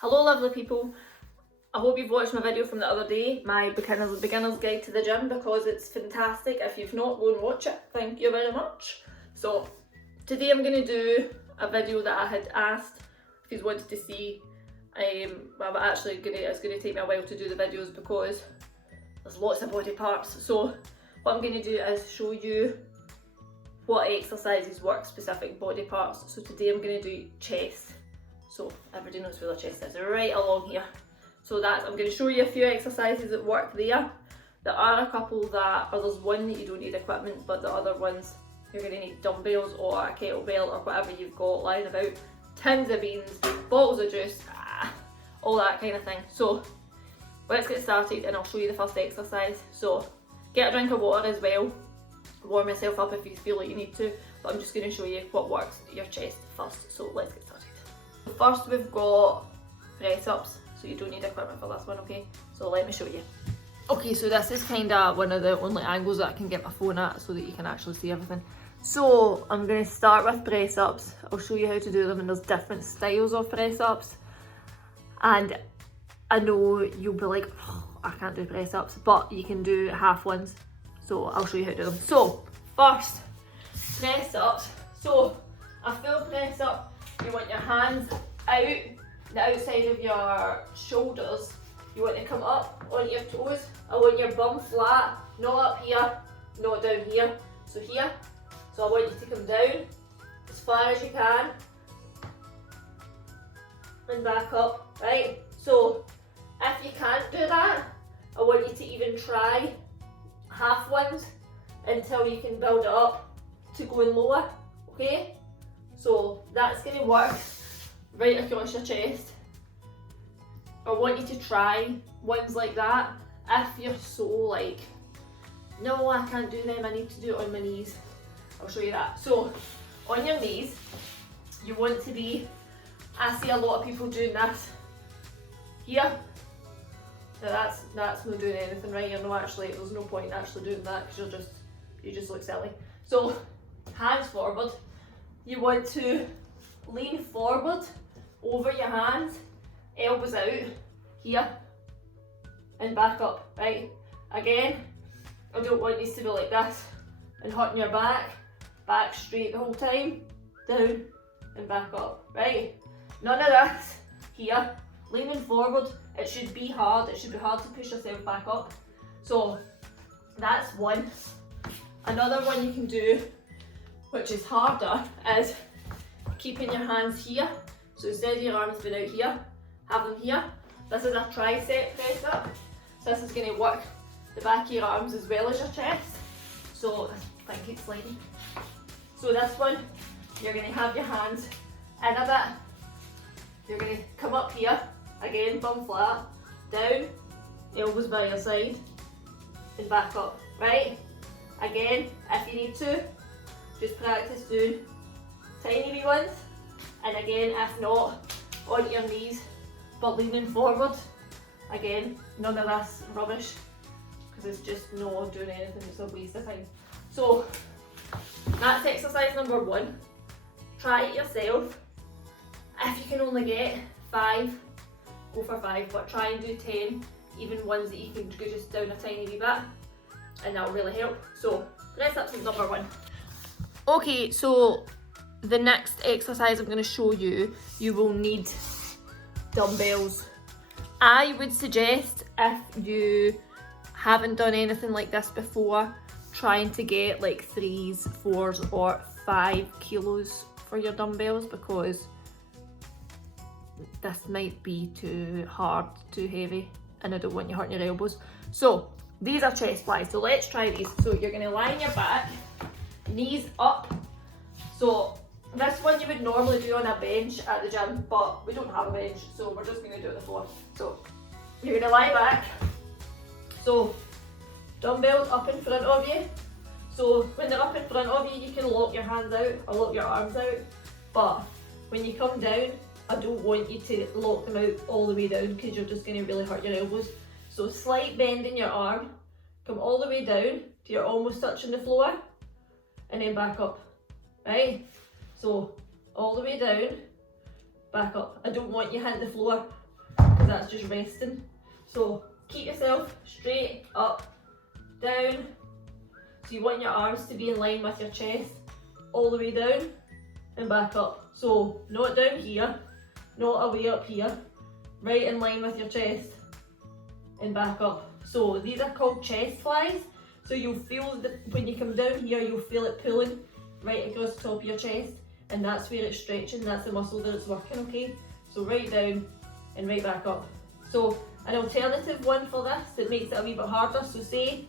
Hello lovely people, I hope you've watched my video from the other day, my beginner's guide to the gym, because it's fantastic. If you've not, go and watch it, thank you very much. So today I'm going to do a video that I had asked if you wanted to see. Well, it's going to take me a while to do the videos because there's lots of body parts. So what I'm going to do is show you what exercises work specific body parts. So today I'm going to do chest. So everybody knows where the chest is, right along here. So I'm going to show you a few exercises that work there. There are a couple there's one that you don't need equipment, but the other ones you're going to need dumbbells or a kettlebell or whatever you've got lying about. Tins of beans, bottles of juice, all that kind of thing. So let's get started and I'll show you the first exercise. So get a drink of water as well. Warm yourself up if you feel like you need to, but I'm just going to show you what works your chest first. So let's get started. First we've got press ups, so you don't need equipment for this one, okay? So let me show you. Okay, so this is kind of one of the only angles that I can get my phone at so that you can actually see everything. So I'm going to start with press ups. I'll show you how to do them, and there's different styles of press ups. And I know you'll be like, oh, I can't do press ups, but you can do half ones. So I'll show you how to do them. So first, press ups. So a full press up, you want your hands out, the outside of your shoulders. You want to come up on your toes. I want your bum flat, not up here, not down here. So here. So I want you to come down as far as you can and back up, right? So if you can't do that, I want you to even try half ones until you can build it up to going lower, okay? So that's going to work right across your chest. I want you to try ones like that if you're so like, no, I can't do them, I need to do it on my knees. I'll show you that. So on your knees, you want to be, I see a lot of people doing this here. Now that's not doing anything right. You're not actually, there's no point in actually doing that because you just look silly. So hands forward. You want to lean forward over your hands, elbows out here and back up, right? Again, I don't want these to be like this and hurting your back straight the whole time, down and back up, right? None of this here, leaning forward. It should be hard, it should be hard to push yourself back up. So that's one. Another one you can do, which is harder, is keeping your hands here. So instead of your arms being out here, have them here. This is a tricep press up. So this is going to work the back of your arms as well as your chest. So I think it's sliding. So this one, you're going to have your hands in a bit. You're going to come up here, again bum flat, down, elbows by your side, and back up, right? Again, if you need to, just practice doing tiny wee ones, and again, if not, on your knees, but leaning forward. Again, none of this rubbish, because it's just not doing anything, it's a waste of time. So, that's exercise number one. Try it yourself. If you can only get 5, go for 5, but try and do 10, even ones that you can go just down a tiny wee bit, and that'll really help. So, press ups is number one. Okay, so the next exercise I'm going to show you, you will need dumbbells. I would suggest, if you haven't done anything like this before, trying to get like 3s, 4s or 5 kilos for your dumbbells, because this might be too hard, too heavy, and I don't want you hurting your elbows. So these are chest flies, so let's try these. So you're going to lie on your back, knees up. So this one you would normally do on a bench at the gym, but we don't have a bench, so we're just going to do it on the floor. So you're going to lie back. So dumbbells up in front of you. So when they're up in front of you, you can lock your hands out or lock your arms out. But when you come down, I don't want you to lock them out all the way down because you're just going to really hurt your elbows. So slight bend in your arm, come all the way down till you're almost touching the floor, and then back up, right? So all the way down, back up. I don't want you hitting the floor that's just resting. So keep yourself straight up, down. So you want your arms to be in line with your chest, all the way down and back up. So not down here, not away up here, right in line with your chest and back up. So these are called chest flies. So you'll feel that when you come down here, you'll feel it pulling right across the top of your chest, and that's where it's stretching, that's the muscle that it's working, okay? So right down and right back up. So an alternative one for this that makes it a wee bit harder, so say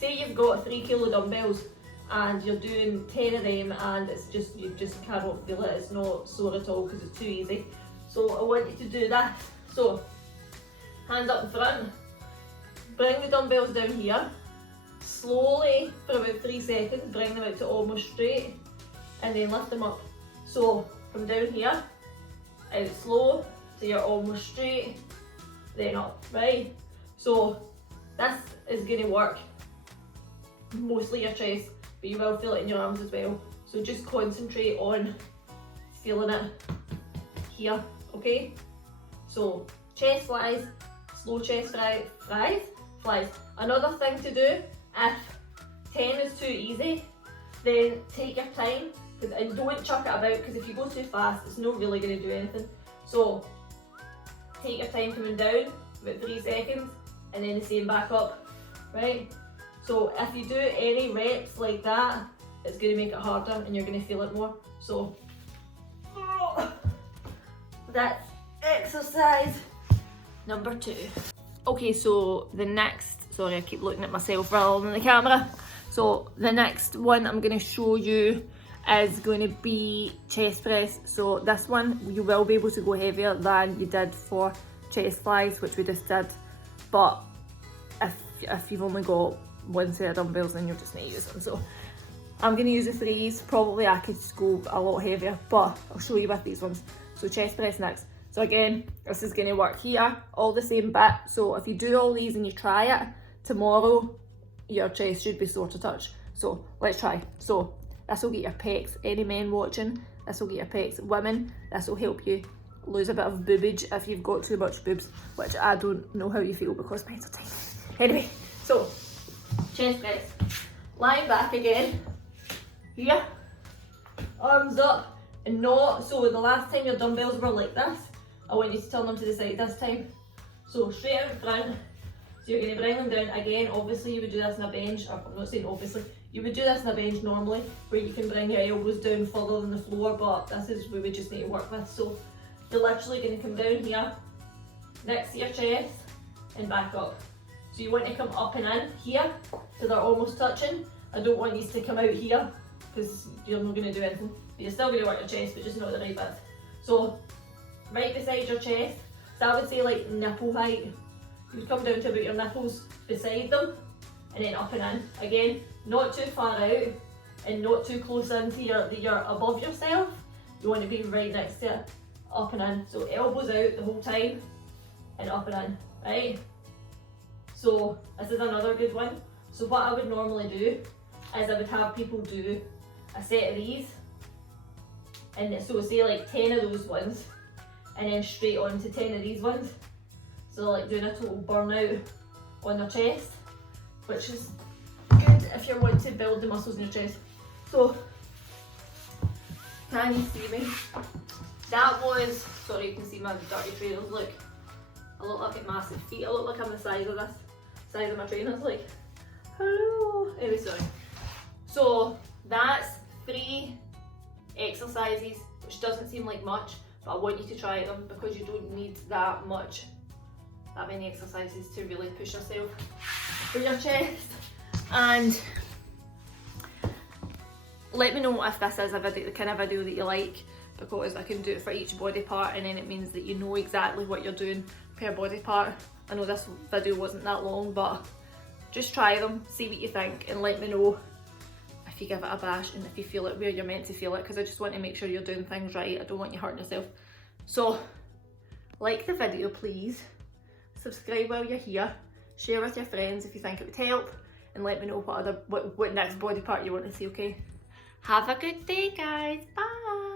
you've got 3 kilo dumbbells and you're doing 10 of them and it's just, you just cannot feel it, it's not sore at all because it's too easy. So I want you to do that. So hands up in front, bring the dumbbells down here, slowly for about 3 seconds, bring them out to almost straight and then lift them up. So from down here, out slow, so you're almost straight, then up, right? So this is going to work mostly your chest, but you will feel it in your arms as well. So just concentrate on feeling it here, okay? So chest flies, slow chest flies. Another thing to do, if 10 is too easy, then take your time, and don't chuck it about, because if you go too fast, it's not really going to do anything. So take your time coming down, about 3 seconds, and then the same back up, right? So if you do any reps like that, it's going to make it harder and you're going to feel it more. So that's exercise number 2. Okay, so the next, sorry I keep looking at myself rather than the camera. So the next one I'm going to show you is going to be chest press. So this one you will be able to go heavier than you did for chest flies, which we just did, but if you've only got one set of dumbbells, then you'll just need to use them. So I'm going to use the 3s. Probably I could just go a lot heavier, but I'll show you with these ones. So chest press next. So again, this is going to work here, all the same bit. So if you do all these and you try it, tomorrow your chest should be sore to touch. So let's try. So this will get your pecs. Any men watching, this will get your pecs. Women, this will help you lose a bit of boobage if you've got too much boobs, which I don't know how you feel because mine's are tiny. Anyway, so chest press. Lying back again. Here. Arms up. And not, so the last time your dumbbells were like this, I want you to turn them to the side this time. So straight out in front. So you're going to bring them down. Again, obviously you would do this in a bench. I'm not saying obviously. You would do this in a bench normally, where you can bring your elbows down further than the floor, but this is where we just need to work with. So you're literally going to come down here, next to your chest, and back up. So you want to come up and in here, so they're almost touching. I don't want you to come out here, because you're not going to do anything. But you're still going to work your chest, but just not the right bit. So right beside your chest, so I would say like nipple height. You would come down to about your nipples beside them, and then up and in. Again, not too far out, and not too close into you're above yourself. You want to be right next to it, up and in. So elbows out the whole time, and up and in, right? So this is another good one. So what I would normally do is I would have people do a set of these, and so say like 10 of those ones, and then straight on to 10 of these ones. So like doing a total burnout on their chest, which is good if you want to build the muscles in your chest. So, can you see me? That was, sorry you can see my dirty trainers, look. I look like a massive feet, I look like I'm the size of this, size of my trainers, like, hello. Anyway, sorry. So, that's 3 exercises, which doesn't seem like much, but I want you to try them because you don't need that many exercises to really push yourself for your chest. And let me know if this is the kind of video that you like, because I can do it for each body part, and then it means that you know exactly what you're doing per body part. I know this video wasn't that long, but just try them, see what you think, and let me know if you give it a bash and if you feel it where you're meant to feel it, because I just want to make sure you're doing things right. I don't want you hurting yourself. So like the video please, subscribe while you're here, share with your friends if you think it would help, and let me know what next body part you want to see, okay? Have a good day guys, bye!